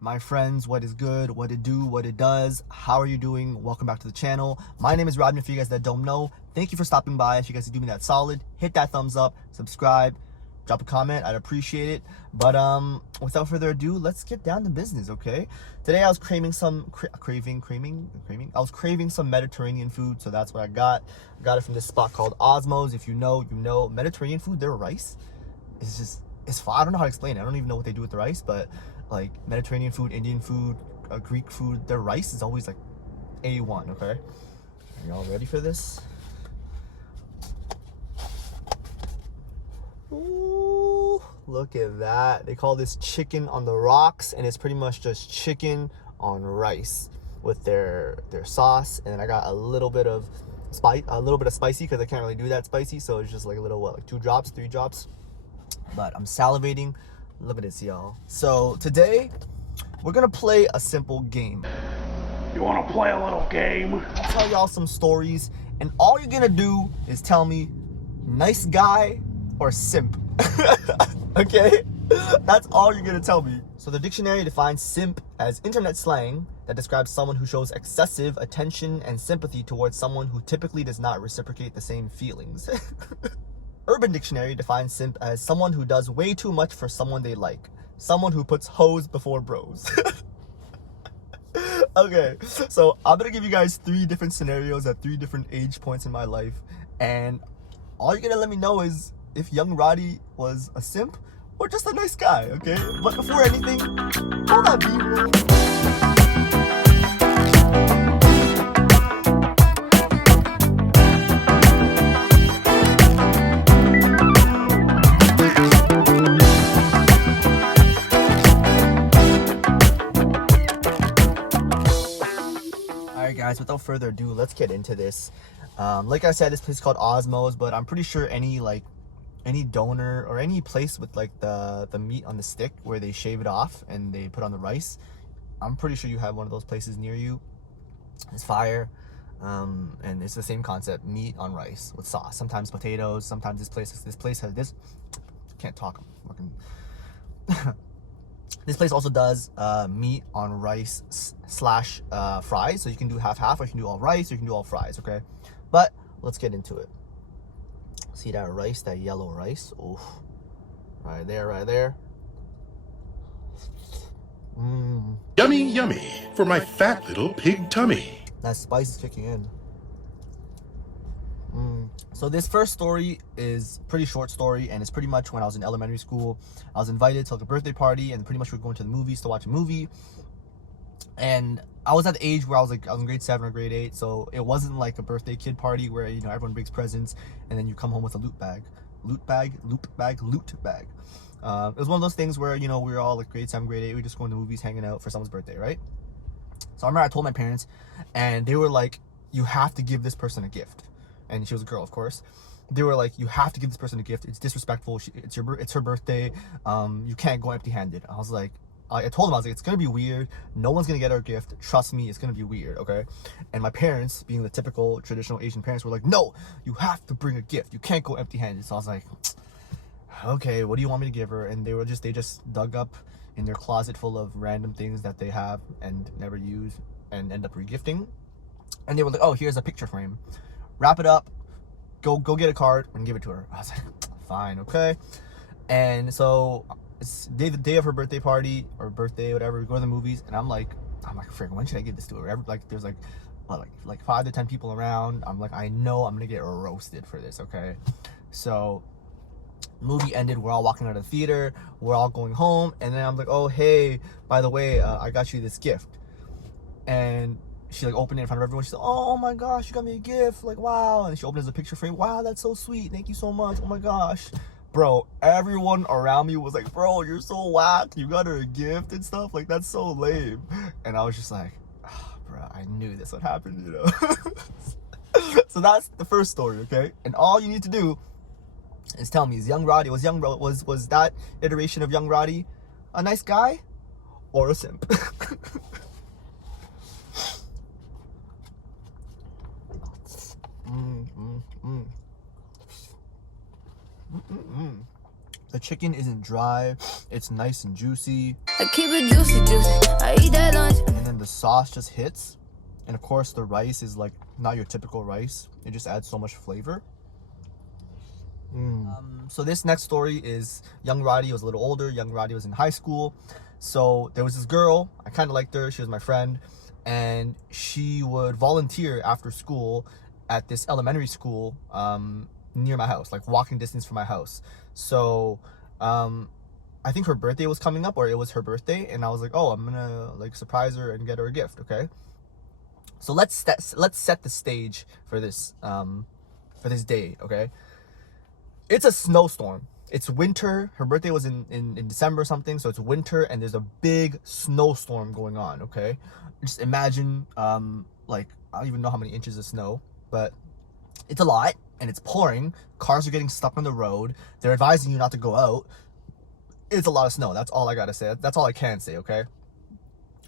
my friends, what is good, what it do, what it does, how are you doing? Welcome back to the channel. My name is Rodman, for you guys that don't know. Thank you for stopping by. If you guys could do me that solid, hit that thumbs up, subscribe, drop a comment, I'd appreciate it. But without further ado, let's get down to business, okay? Today I was craving some I was craving some Mediterranean food, so that's what I got. I got it from this spot called Osmows. If you know, you know. Mediterranean food, their rice is just, it's fine. I don't know how to explain it. I don't even know what they do with the rice, but like Mediterranean food, Indian food, Greek food, their rice is always like A1, okay? Are y'all ready for this? Ooh, look at that. They call this chicken on the rocks, and it's pretty much just chicken on rice with their sauce. And then I got a little bit of spicy, because I can't really do that spicy, so it's just like a little, what, like 2 drops, 3 drops. But I'm salivating. Look at this, y'all. So today we're gonna play a simple game. You want to play a little game? I'll tell y'all some stories, and all you're gonna do is tell me nice guy or simp. Okay? That's all you're gonna tell me. So the dictionary defines simp as internet slang that describes someone who shows excessive attention and sympathy towards someone who typically does not reciprocate the same feelings. Urban Dictionary defines simp as someone who does way too much for someone they like. Someone who puts hoes before bros. Okay, so I'm gonna give you guys 3 different scenarios at 3 different age points in my life. And all you're gonna let me know is if young Roddy was a simp or just a nice guy, okay? But before anything, hold that beat, man. Guys, without further ado, let's get into this. Like I said, this place is called Osmows, but I'm pretty sure any donor or any place with like the meat on the stick where they shave it off and they put on the rice, I'm pretty sure you have one of those places near you. It's fire, and it's the same concept: meat on rice with sauce. Sometimes potatoes. Sometimes this place has this. Can't talk. I'm fucking. This place also does meat on rice slash fries. So you can do half, or you can do all rice, or you can do all fries, okay? But let's get into it. See that rice, that yellow rice? Oof. Right there. Yummy, yummy for my fat little pig tummy. That spice is kicking in. So this first story is a pretty short story, and it's pretty much when I was in elementary school. I was invited to like a birthday party, and pretty much we were going to the movies to watch a movie. And I was at the age where I was in grade 7 or grade 8, so it wasn't like a birthday kid party where, you know, everyone brings presents and then you come home with a loot bag. It was one of those things where, you know, we were all like grade 7, grade 8, we were just going to movies, hanging out for someone's birthday, right? So I remember I told my parents, and they were like, you have to give this person a gift. And she was a girl, of course. They were like, you have to give this person a gift. It's disrespectful. It's her birthday. You can't go empty-handed. I was like, I told them, I was like, it's gonna be weird. No one's gonna get her a gift. Trust me, it's gonna be weird, okay? And my parents, being the typical traditional Asian parents, were like, no, you have to bring a gift. You can't go empty-handed. So I was like, okay, what do you want me to give her? And they just dug up in their closet full of random things that they have and never use and end up regifting. And they were like, oh, here's a picture frame. Wrap it up, go get a card and give it to her. I was like, fine, okay. And so it's the day of her birthday party or birthday, whatever. We go to the movies, and I'm like, frick, when should I give this to her? Like, there's like 5 to 10 people around. I'm like, I know I'm gonna get roasted for this, okay? So movie ended, we're all walking out of the theater, we're all going home, and then I'm like, oh hey, by the way, I got you this gift. And she like opened it in front of everyone. She's like, oh my gosh, you got me a gift, like wow. And she opened it as a picture frame. Wow, that's so sweet, thank you so much, oh my gosh. Bro, everyone around me was like, bro, you're so whack, you got her a gift and stuff, like that's so lame. And I was just like, oh, bro, I knew this would happen, you know. So that's the first story, okay? And all you need to do is tell me, was that iteration of young Roddy a nice guy or a simp? The chicken isn't dry. It's nice and juicy. I keep it juicy, juicy. I eat that lunch. And then the sauce just hits. And of course, the rice is like not your typical rice. It just adds so much flavor. So this next story is young Roddy was a little older. Young Roddy was in high school. So there was this girl. I kind of liked her. She was my friend. And she would volunteer after school at this elementary school near my house, like walking distance from my house. So I think her birthday was coming up, or it was her birthday, and I was like, oh, I'm gonna like surprise her and get her a gift. Okay, so let's set the stage for this day. Okay, it's a snowstorm. It's winter. Her birthday was in December or something, so it's winter and there's a big snowstorm going on. Okay, just imagine like I don't even know how many inches of snow, but it's a lot and it's pouring. Cars are getting stuck on the road. They're advising you not to go out. It's a lot of snow. That's all I gotta say. That's all I can say. Okay,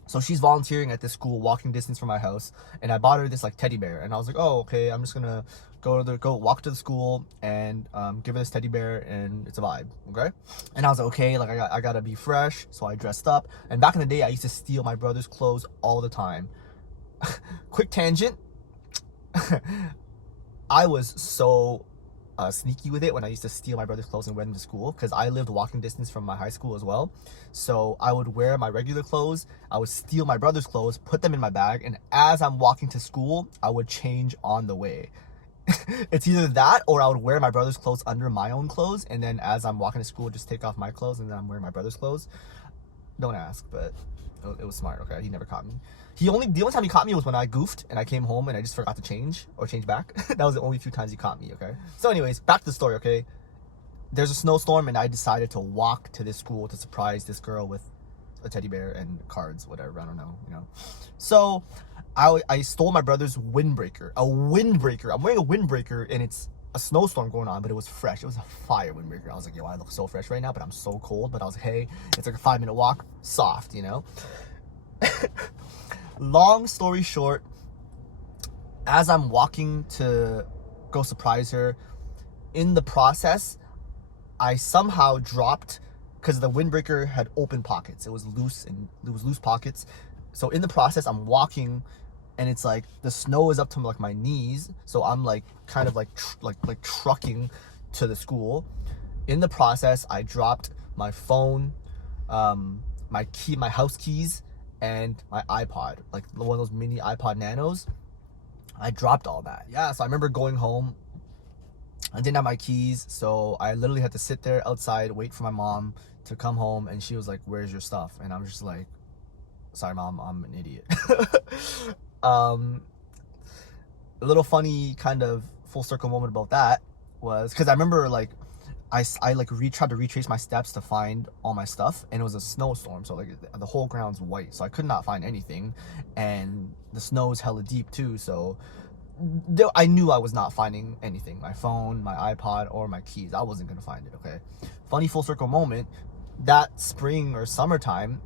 so she's volunteering at this school, walking distance from my house, and I bought her this like teddy bear, and I was like, oh, okay, I'm just gonna go walk to the school and give her this teddy bear, and it's a vibe. Okay, and I was like, okay, like I gotta be fresh, so I dressed up. And back in the day, I used to steal my brother's clothes all the time. Quick tangent. I was so sneaky with it when I used to steal my brother's clothes and wear them to school, because I lived walking distance from my high school as well. So I would wear my regular clothes, I would steal my brother's clothes, put them in my bag, and as I'm walking to school, I would change on the way. It's either that or I would wear my brother's clothes under my own clothes, and then as I'm walking to school, just take off my clothes, and then I'm wearing my brother's clothes. Don't ask, but it was smart. Okay, he never caught me. The only time he caught me was when I goofed and I came home and I just forgot to change back. That was the only few times he caught me. Okay, so anyways, back to the story. Okay, there's a snowstorm and I decided to walk to this school to surprise this girl with a teddy bear and cards, whatever, I don't know, you know. So I stole my brother's windbreaker. I'm wearing a windbreaker and it's a snowstorm going on, but it was fresh. It was a fire windbreaker. I was like, yo, I look so fresh right now, but I'm so cold. But I was like, hey, it's like a 5-minute walk, soft, you know. Long story short, as I'm walking to go surprise her, in the process, I somehow dropped, because the windbreaker had open pockets. It was loose pockets. So in the process, I'm walking, and it's like the snow is up to like my knees. So I'm like kind of like trucking to the school. In the process, I dropped my phone, my house keys, and my iPod, like one of those mini iPod Nanos. I dropped all that. Yeah, so I remember going home. I didn't have my keys, so I literally had to sit there outside, wait for my mom to come home, and she was like, where's your stuff? And I'm just like, sorry mom, I'm an idiot. A little funny kind of full circle moment about that was, because I remember like I tried to retrace my steps to find all my stuff, and it was a snowstorm, so like the whole ground's white, so I could not find anything, and the snow is hella deep too, so I knew I was not finding anything. My phone, my iPod, or my keys. I wasn't gonna find it. Okay. Funny full circle moment. That spring or summertime,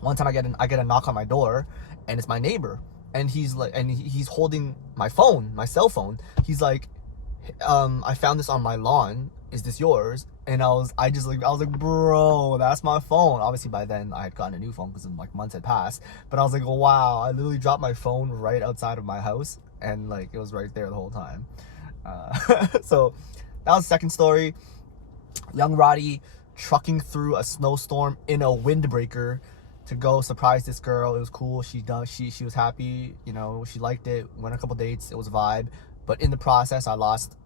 one time I get a knock on my door, and it's my neighbor, and he's like, and he's holding my phone, my cell phone. He's like, I found this on my lawn. Is this yours? And I was like, bro, that's my phone. Obviously by then I had gotten a new phone because like months had passed. But I was like, wow, I literally dropped my phone right outside of my house, and like it was right there the whole time. So that was the second story. Young Roddy trucking through a snowstorm in a windbreaker to go surprise this girl. It was cool. She was happy, you know, she liked it. Went on a couple dates. It was a vibe. But in the process, I lost.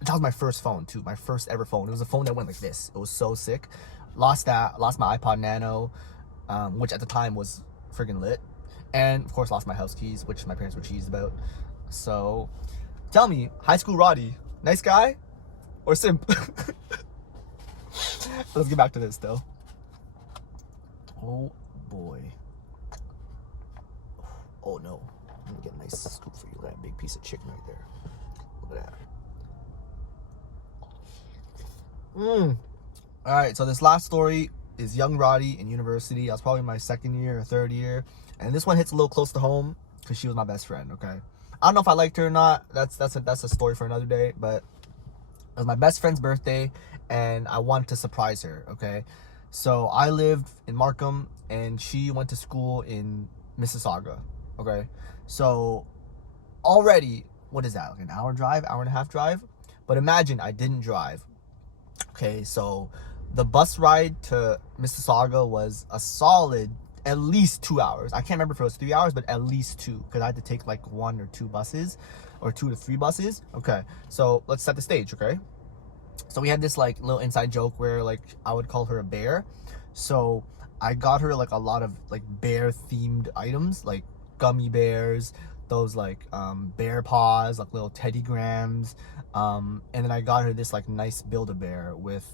That was my first phone too, my first ever phone. It was a phone that went like this. It was so sick. Lost that. Lost my iPod Nano, which at the time was friggin' lit. And of course lost my house keys, which my parents were cheesed about. So tell me, high school Roddy, nice guy or simp? Let's get back to this though. Oh boy. Oh no. Let me get a nice scoop for you. That big piece of chicken right there. Look at that. Alright, so this last story is young Roddy in university. I was probably my second year or third year. And this one hits a little close to home because she was my best friend, okay? I don't know if I liked her or not. That's a story for another day. But It was my best friend's birthday, and I wanted to surprise her, okay? So I lived in Markham, and she went to school in Mississauga, okay? So already, what is that, like an hour drive, hour and a half drive? But imagine I didn't drive, okay? So the bus ride to Mississauga was a solid at least 2 hours. I can't remember if it was 3 hours, but at least 2, because I had to take like 1 or 2 buses, or 2 to 3 buses. Okay, so let's set the stage, okay? So we had this like little inside joke where like I would call her a bear. So I got her like a lot of like bear themed items, like gummy bears, those like bear paws, like little teddy grams, and then I got her this like nice Build-A-Bear with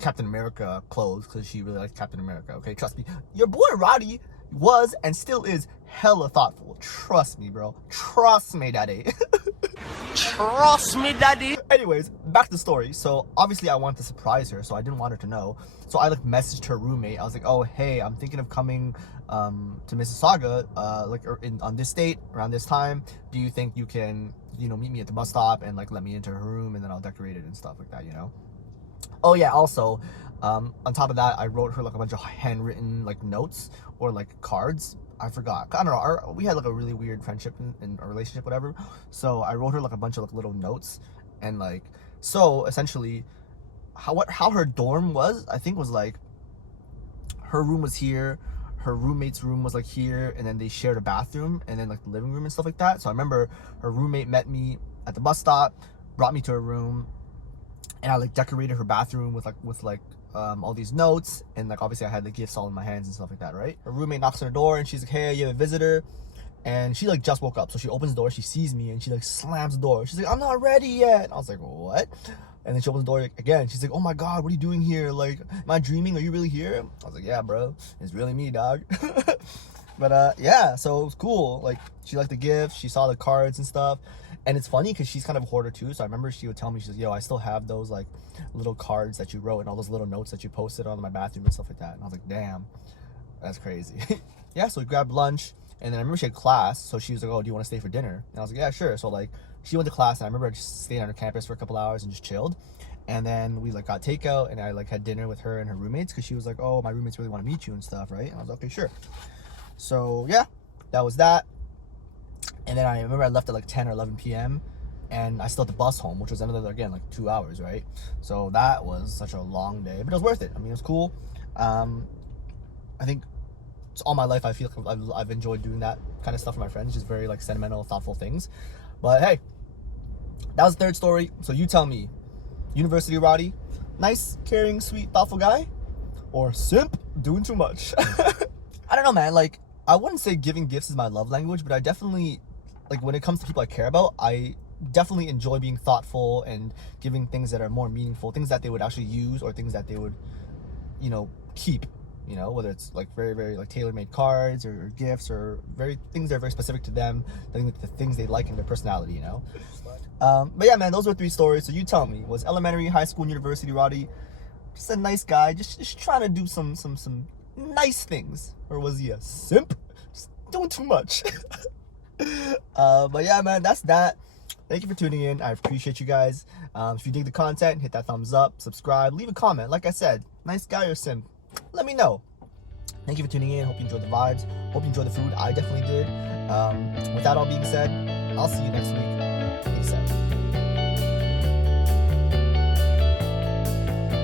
Captain America clothes, because she really likes Captain America. Okay, trust me, your boy Roddy was and still is hella thoughtful. Trust me, bro. Trust me, daddy. Trust me, daddy. Anyways, back to the story. So obviously I wanted to surprise her, so I didn't want her to know. So I like messaged her roommate. I was like, oh hey, I'm thinking of coming to Mississauga on this date around this time. Do you think you can, you know, meet me at the bus stop and like let me into her room, and then I'll decorate it and stuff like that, you know? Oh yeah, also on top of that, I wrote her like a bunch of handwritten like notes or like cards. I forgot, I don't know, we had like a really weird friendship and a relationship, whatever. So I wrote her like a bunch of like little notes, and like, so essentially how her dorm was, I think, was like her room was here, her roommate's room was like here, and then they shared a bathroom, and then like the living room and stuff like that. So I remember her roommate met me at the bus stop, brought me to her room, and I like decorated her bathroom with all these notes, and like obviously I had the gifts all in my hands and stuff like that, right? Her roommate knocks on her door and she's like, hey, you have a visitor. And she like just woke up, so she opens the door, she sees me, and she like slams the door. She's like, I'm not ready yet. And I was like, what? And then she opens the door again. She's like, oh my god, what are you doing here? Like, am I dreaming? Are you really here? I was like, yeah, bro, it's really me, dog. But yeah, so it was cool. Like, she liked the gifts, she saw the cards and stuff. And it's funny because she's kind of a hoarder too. So I remember she would tell me, she's like, yo, I still have those like little cards that you wrote and all those little notes that you posted on my bathroom and stuff like that. And I was like, damn, that's crazy. Yeah, so we grabbed lunch, and then I remember she had class, so she was like, oh, do you want to stay for dinner? And I was like, yeah, sure. So like she went to class, and I remember I just stayed on her campus for a couple hours and just chilled. And then we like got takeout, and I like had dinner with her and her roommates, because she was like, oh, my roommates really want to meet you and stuff, right? And I was like, okay, sure. So yeah, that was that. And then I remember I left at like 10 or 11 p.m. and I still had the bus home, which was another, again, like 2 hours, right? So that was such a long day, but it was worth it. I mean, it was cool. I think it's all my life, I feel like I've enjoyed doing that kind of stuff for my friends, just very like sentimental, thoughtful things. But hey, that was the third story. So you tell me, University Roddy, nice, caring, sweet, thoughtful guy, or simp, doing too much? I don't know, man. Like, I wouldn't say giving gifts is my love language, but I definitely, like, when it comes to people I care about, I definitely enjoy being thoughtful and giving things that are more meaningful, things that they would actually use, or things that they would, you know, keep, you know, whether it's like very, very like tailor-made cards or gifts, or things that are very specific to them, the things they like in their personality, you know. But yeah, man, those were 3 stories. So you tell me, was elementary, high school, and university Roddy just a nice guy, just trying to do some nice things, or was he a simp, just doing too much? But yeah, man, that's that. Thank you for tuning in. I appreciate you guys. If you dig the content, hit that thumbs up, subscribe, leave a comment. Like I said, nice guy or simp, let me know. Thank you for tuning in. Hope you enjoyed the vibes, hope you enjoyed the food. I definitely did. With that all being said, I'll see you next week. Peace out.